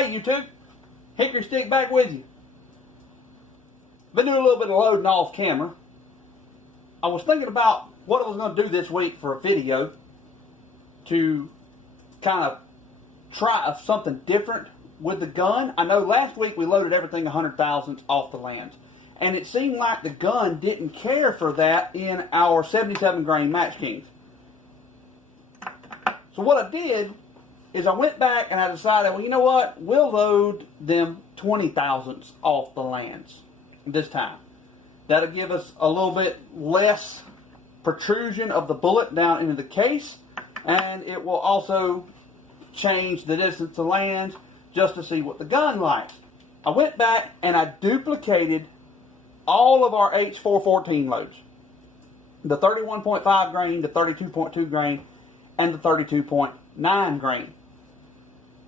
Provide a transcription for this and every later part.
Hey YouTube, Hickory Stick back with you. Been doing a little bit of loading off camera. I was thinking about what I was going to do this week for a video to kind of try something different with the gun. I know last week we loaded everything 100 thousandths off the lands, and it seemed like the gun didn't care for that in our 77 grain Match Kings. So what I did is I went back and I decided, well, you know what? We'll load them 20 thousandths off the lands this time. That'll give us a little bit less protrusion of the bullet down into the case, and it will also change the distance to land just to see what the gun likes. I went back and I duplicated all of our H414 loads. The 31.5 grain, the 32.2 grain, and the 32.9 grain.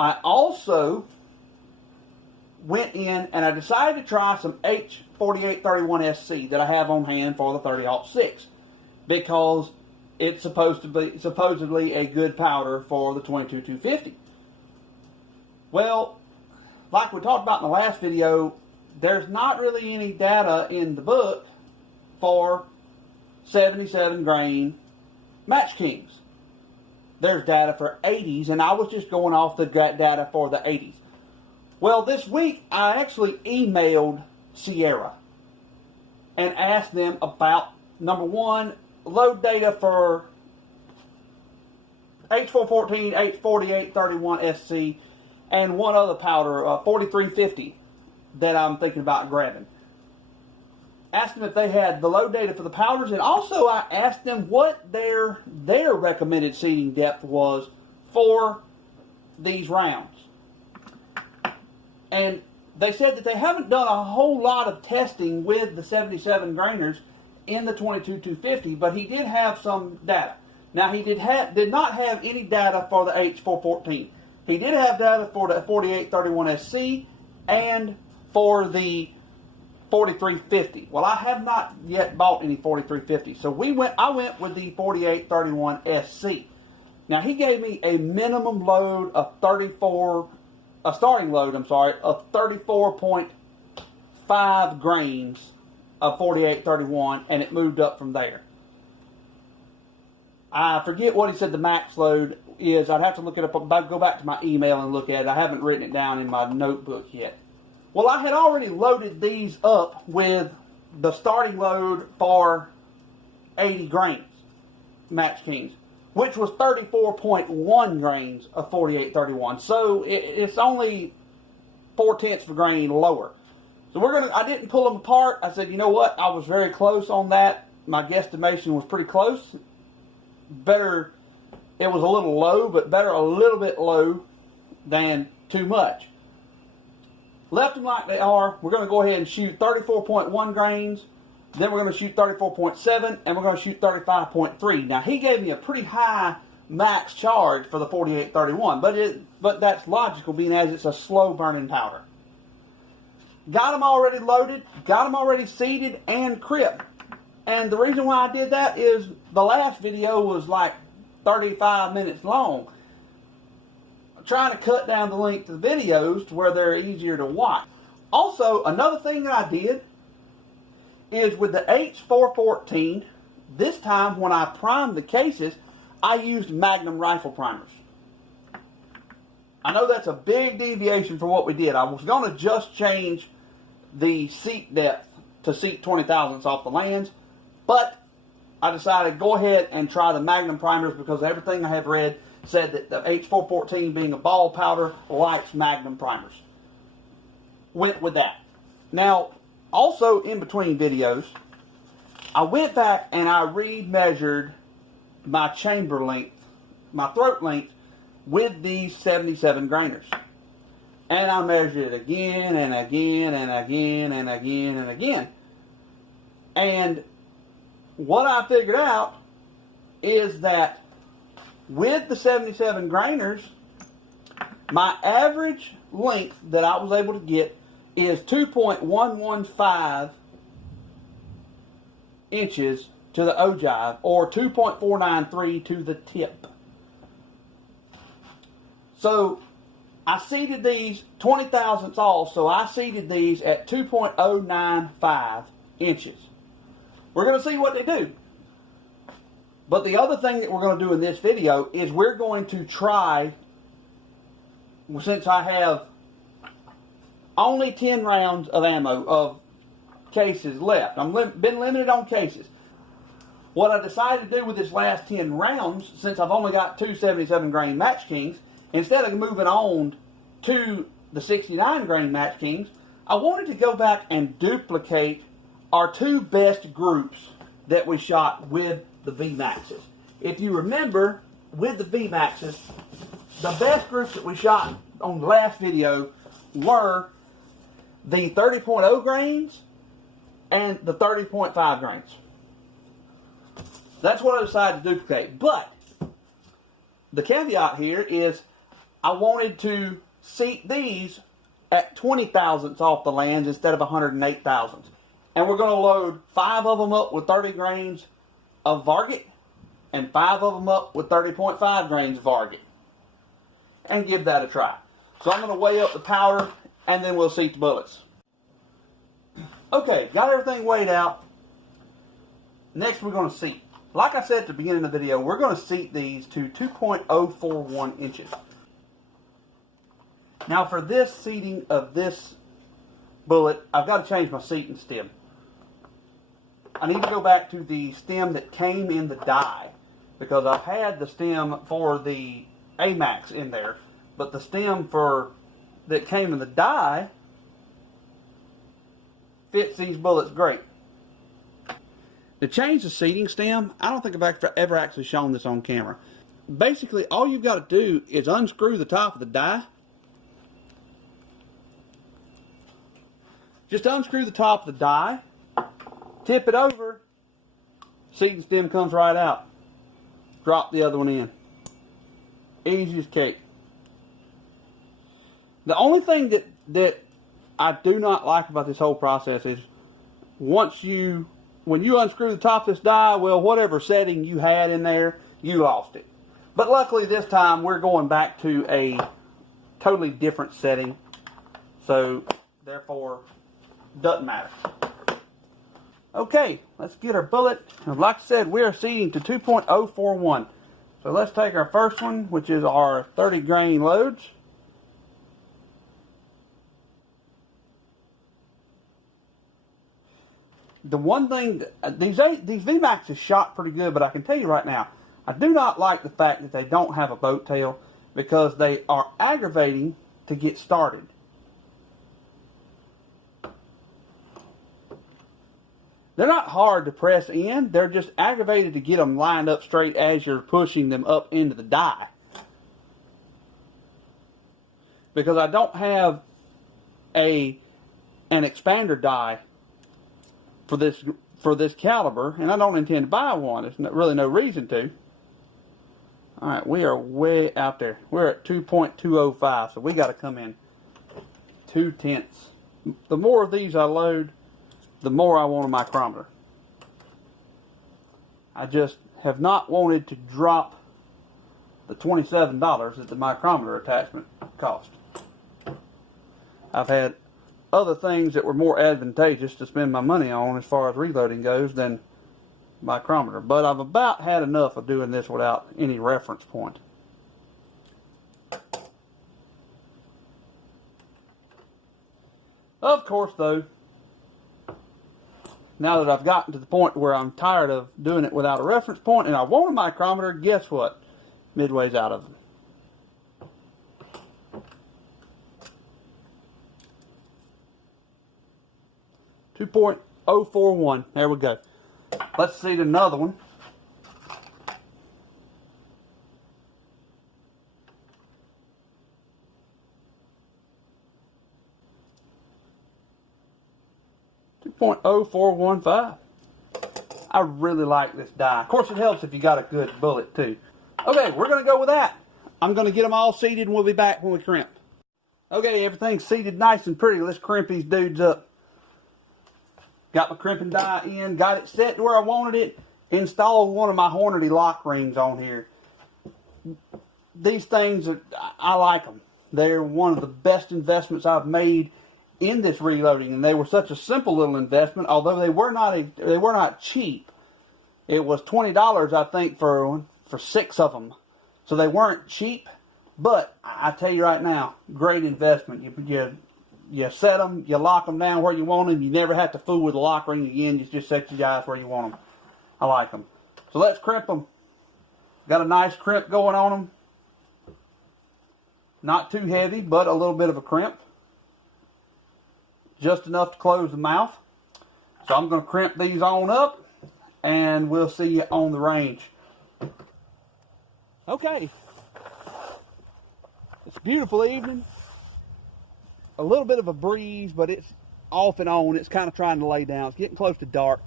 I also went in and I decided to try some H4831sc that I have on hand for the 30-06 because it's supposedly a good powder for the 22-250. Well, like we talked about in the last video, there's not really any data in the book for 77 grain Match Kings. There's data for 80s, and I was just going off the data for the 80s. Well, this week, I actually emailed Sierra and asked them about, number one, load data for H414, H4831sc, and one other powder, 4350, that I'm thinking about grabbing. Asked them if they had the load data for the powders, and also I asked them what their recommended seating depth was for these rounds. And they said that they haven't done a whole lot of testing with the 77 grainers in the 22-250, but he did have some data. Now, he did not have any data for the H414. He did have data for the 4831sc and for the 4350. Well, I have not yet bought any 4350, so I went with the 4831sc. Now, he gave me a minimum load of starting load, of 34.5 grains of 4831, and it moved up from there. I forget what he said the max load is. I'd have to look it up, go back to my email and look at it. I haven't written it down in my notebook yet. Well, I had already loaded these up with the starting load for 80 grains, Match Kings, which was 34.1 grains of 4831. So it's only 0.4 of a grain lower. So I didn't pull them apart. I said, you know what? I was very close on that. My guesstimation was pretty close. Better, it was a little low, but better a little bit low than too much. Left them like they are. We're going to go ahead and shoot 34.1 grains. Then we're going to shoot 34.7, and we're going to shoot 35.3. Now, he gave me a pretty high max charge for the 4831, but that's logical, being as it's a slow-burning powder. Got them already loaded, got them already seated and crimped. And the reason why I did that is the last video was like 35 minutes long. Trying to cut down the length of the videos to where they're easier to watch. Also, another thing that I did is with the H414, this time when I primed the cases, I used Magnum rifle primers. I know that's a big deviation from what we did. I was going to just change the seat depth to seat 20 thousandths off the lands, but I decided to go ahead and try the Magnum primers because everything I have read said that the H414, being a ball powder, likes Magnum primers. Went with that. Now, also in between videos, I went back and I re-measured my chamber length, my throat length, with these 77 grainers. And I measured it again and again and again and again and again. And what I figured out is that with the 77 grainers, my average length that I was able to get is 2.115 inches to the ogive, or 2.493 to the tip. So I seated these 20 thousandths off, so I seated these at 2.095 inches. We're going to see what they do. But the other thing that we're going to do in this video is we're going to try, since I have only 10 rounds of ammo, of cases left. I've been limited on cases. What I decided to do with this last 10 rounds, since I've only got two 77 grain Match Kings, instead of moving on to the 69 grain Match Kings, I wanted to go back and duplicate our two best groups that we shot with the V-Maxes. If you remember, with the V-Maxes, the best groups that we shot on the last video were the 30.0 grains and the 30.5 grains. That's what I decided to duplicate. But the caveat here is I wanted to seat these at 20 thousandths off the lands instead of 108 thousandths. And we're going to load 5 of them up with 30 grains of Varget and 5 of them up with 30.5 grains of Varget. And give that a try. So I'm going to weigh up the powder and then we'll seat the bullets. Okay, got everything weighed out. Next we're going to seat. Like I said at the beginning of the video, we're going to seat these to 2.041 inches. Now for this seating of this bullet, I've got to change my seating stem. I need to go back to the stem that came in the die, because I've had the stem for the AMAX in there, but the stem that came in the die fits these bullets great. To change the seating stem, I don't think I've ever actually shown this on camera. Basically, all you've got to do is unscrew the top of the die. Just unscrew the top of the die, tip it over, seating stem comes right out. Drop the other one in. Easy as cake. The only thing that I do not like about this whole process is when you unscrew the top of this die, well, whatever setting you had in there, you lost it. But luckily this time we're going back to a totally different setting, so therefore doesn't matter. Okay, let's get our bullet. And like I said, we are seating to 2.041. So let's take our first one, which is our 30 grain loads. The one thing, these V-Maxes shot pretty good, but I can tell you right now, I do not like the fact that they don't have a boat tail, because they are aggravating to get started. They're not hard to press in, they're just aggravated to get them lined up straight as you're pushing them up into the die. Because I don't have an expander die for this caliber, and I don't intend to buy one. There's really no reason to. Alright, we are way out there. We're at 2.205, so we got to come in 2/10. The more of these I load, the more I want a micrometer. I just have not wanted to drop the $27 that the micrometer attachment cost. I've had other things that were more advantageous to spend my money on as far as reloading goes than micrometer. But I've about had enough of doing this without any reference point. Of course though, now that I've gotten to the point where I'm tired of doing it without a reference point and I want a micrometer, guess what? Midway's out of them. .041. There we go. Let's see another one. .0415. I really like this die. Of course, it helps if you got a good bullet too. Okay, we're going to go with that. I'm going to get them all seated and we'll be back when we crimp. Okay, everything's seated nice and pretty. Let's crimp these dudes up. Got my crimping die in, got it set to where I wanted it, installed one of my Hndy lock rings on here. These things, I like them. They're one of the best investments I've made in this reloading, and they were such a simple little investment. Although they were not cheap. It was $20, I think, for 6 of them. So they weren't cheap, but I tell you right now, great investment. You set them, you lock them down where you want them. You never have to fool with the lock ring again. You just set your guys where you want them. I like them. So let's crimp them. Got a nice crimp going on them. Not too heavy, but a little bit of a crimp. Just enough to close the mouth. So I'm going to crimp these on up, and we'll see you on the range. Okay. It's a beautiful evening. A little bit of a breeze, but it's off and on. It's kind of trying to lay down. It's getting close to dark.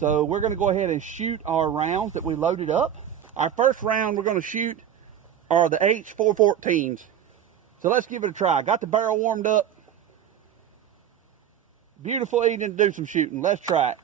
So we're going to go ahead and shoot our rounds that we loaded up. Our first round we're going to shoot are the H414s. So let's give it a try. Got the barrel warmed up. Beautiful evening to do some shooting. Let's try it.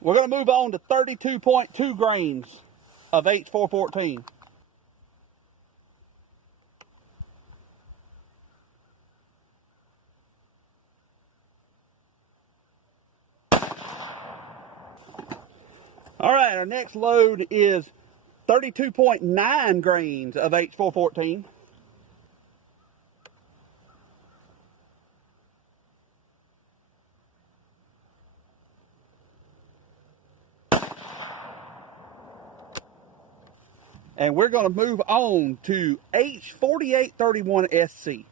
We're going to move on to 32.2 grains of H414. All right, our next load is 32.9 grains of H414. And we're going to move on to H4831sc.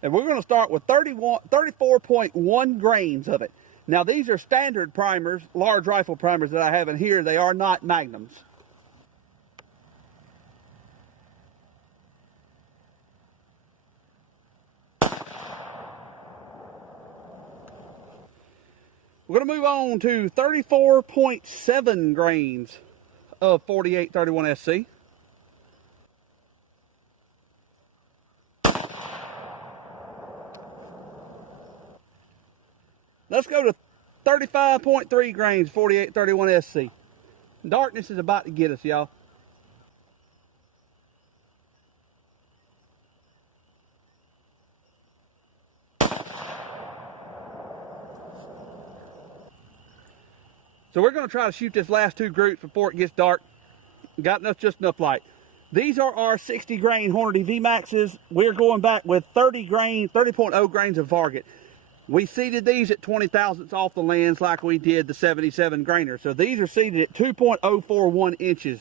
And we're going to start with 34.1 grains of it. Now, these are standard primers, large rifle primers that I have in here. They are not magnums. We're going to move on to 34.7 grains of 4831sc. Let's go to 35.3 grains, 4831sc. Darkness is about to get us, y'all. So we're going to try to shoot this last 2 groups before it gets dark. Got just enough light. These are our 60 grain Hndy V-Maxes. We're going back with 30.0 grains of Varget. We seeded these at 20 thousandths off the lens like we did the 77 grainer. So these are seeded at 2.041 inches.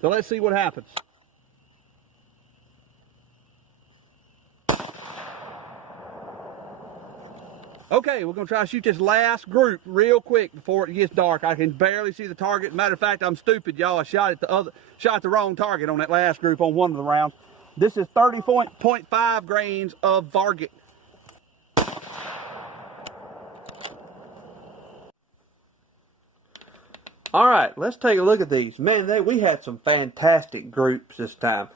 So let's see what happens. Okay, we're going to try to shoot this last group real quick before it gets dark. I can barely see the target. Matter of fact, I'm stupid, y'all. I shot the wrong target on that last group on one of the rounds. This is 30.5 grains of Varget. All right, let's take a look at these. Man, we had some fantastic groups this time.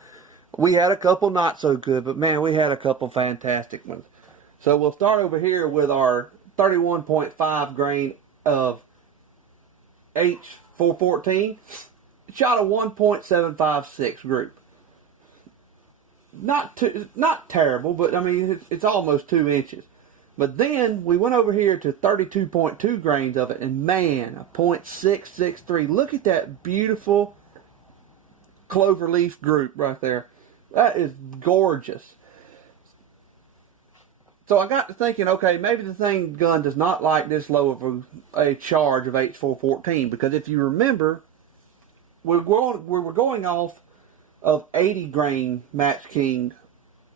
We had a couple not so good, but man, we had a couple fantastic ones. So we'll start over here with our 31.5 grain of H414. Shot a 1.756 group. Not terrible, but I mean it's almost 2 inches. But then we went over here to 32.2 grains of it, and man, a .663. Look at that beautiful cloverleaf group right there. That is gorgeous. So I got to thinking, okay, maybe the gun does not like this low of a charge of H414, because if you remember, we were going off of 80 grain Match King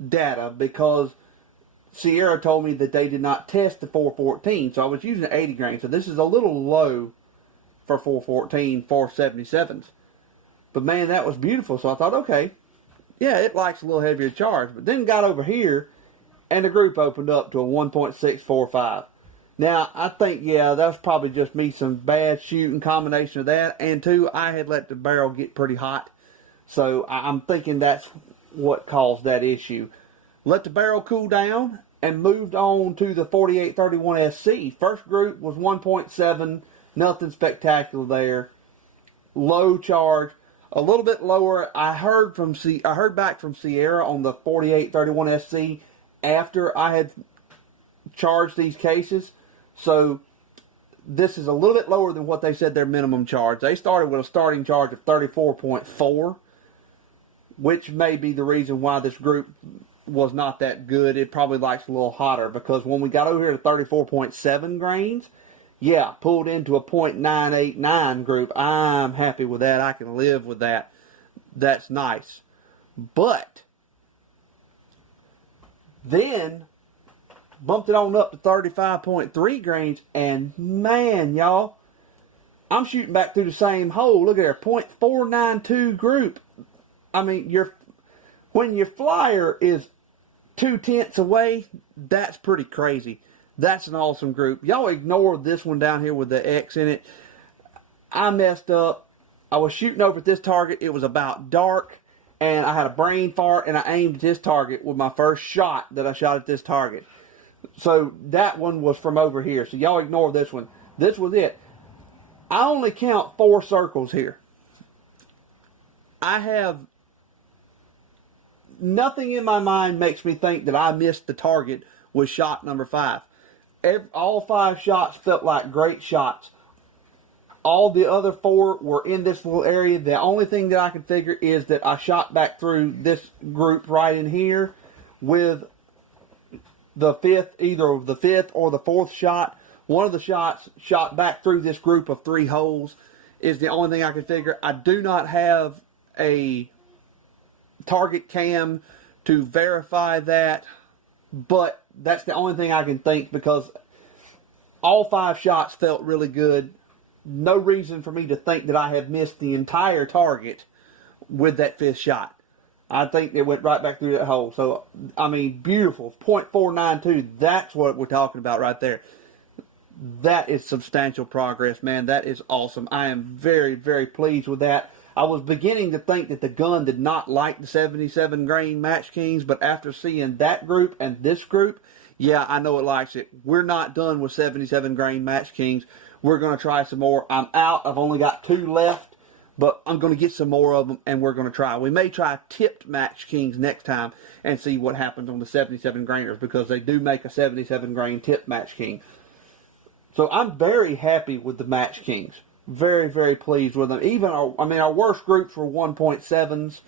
data because Sierra told me that they did not test the 414, so I was using 80 grain. So this is a little low for 414 477s. But man, that was beautiful. So I thought, okay, yeah, it likes a little heavier charge. But then got over here, and the group opened up to a 1.645. Now, I think, yeah, that's probably just me some bad shooting combination of that. And two, I had let the barrel get pretty hot. So I'm thinking that's what caused that issue. Let the barrel cool down, and moved on to the 4831sc. First group was 1.7, nothing spectacular there. Low charge, a little bit lower. I heard back from Sierra on the 4831sc after I had charged these cases. So this is a little bit lower than what they said their minimum charge. They started with a starting charge of 34.4, which may be the reason why this group was not that good. It probably likes a little hotter, because when we got over here to 34.7 grains, yeah, pulled into a 0.989 group. I'm happy with that. I can live with that. That's nice. But then bumped it on up to 35.3 grains, and man, y'all, I'm shooting back through the same hole. Look at there, 0.492 group. I mean, when your flyer is 0.2 away, that's pretty crazy. That's an awesome group. Y'all ignore this one down here with the X in it. I messed up. I was shooting over at this target. It was about dark, and I had a brain fart, and I aimed at this target with my first shot that I shot at this target. So that one was from over here. So y'all ignore this one. This was it. I only count 4 circles here. I have nothing in my mind makes me think that I missed the target with shot number 5. All 5 shots felt like great shots. All the other 4 were in this little area. The only thing that I can figure is that I shot back through this group right in here with the 5th, either the 5th or the 4th shot. One of the shots shot back through this group of 3 holes is the only thing I can figure. I do not have a target cam to verify that, but that's the only thing I can think, because all 5 shots felt really good. No reason for me to think that I have missed the entire target with that 5th shot. I think it went right back through that hole. So, I mean, beautiful. 0.492, that's what we're talking about right there. That is substantial progress, man. That is awesome. I am very, very pleased with that. I was beginning to think that the gun did not like the 77 grain Match Kings, but after seeing that group and this group, yeah, I know it likes it. We're not done with 77 grain Match Kings. We're going to try some more. I'm out. I've only got 2 left, but I'm going to get some more of them, and we're going to try. We may try tipped Match Kings next time and see what happens on the 77 grainers, because they do make a 77 grain tipped Match King. So I'm very happy with the Match Kings. Very, very pleased with them. Even our worst groups were 1.7s.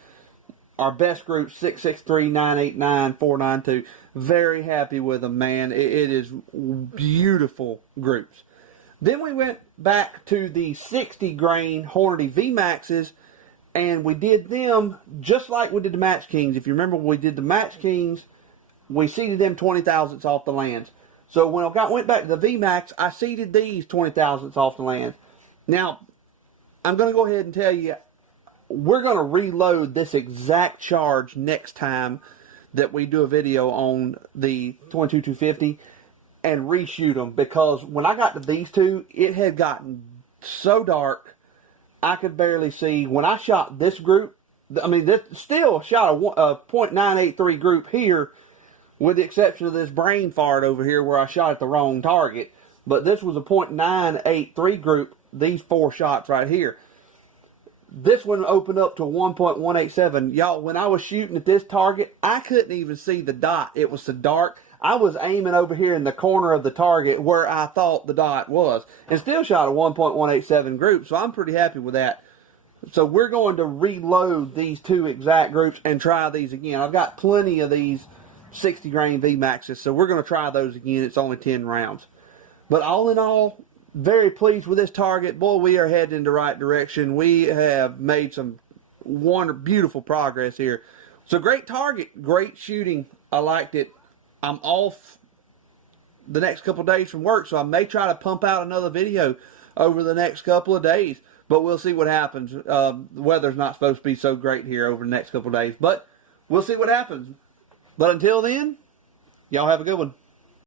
Our best group, 663, 989, 492. Very happy with them, man. It is beautiful groups. Then we went back to the 60 grain Hndy V-Maxes, and we did them just like we did the Match Kings. If you remember, when we did the Match Kings, we seeded them 20 thousandths off the lands. So when I went back to the V-Max, I seeded these 20 thousandths off the land. Now, I'm going to go ahead and tell you, we're going to reload this exact charge next time that we do a video on the 22-250 and reshoot them, because when I got to these 2, it had gotten so dark, I could barely see. When I shot this group, I mean, this still shot a 0.983 group here, with the exception of this brain fart over here where I shot at the wrong target. But this was a 0.983 group, these 4 shots right here. This one opened up to 1.187. Y'all, when I was shooting at this target, I couldn't even see the dot. It was so dark. I was aiming over here in the corner of the target where I thought the dot was, and still shot a 1.187 group, so I'm pretty happy with that. So we're going to reload these 2 exact groups and try these again. I've got plenty of these 60 grain V-Maxes, so we're going to try those again. It's only 10 rounds. But all in all, very pleased with this target. Boy, we are heading in the right direction. We have made some beautiful progress here. So great target, great shooting. I liked it. I'm off the next couple of days from work, so I may try to pump out another video over the next couple of days, but we'll see what happens. The weather's not supposed to be so great here over the next couple of days, but we'll see what happens. But until then, y'all have a good one.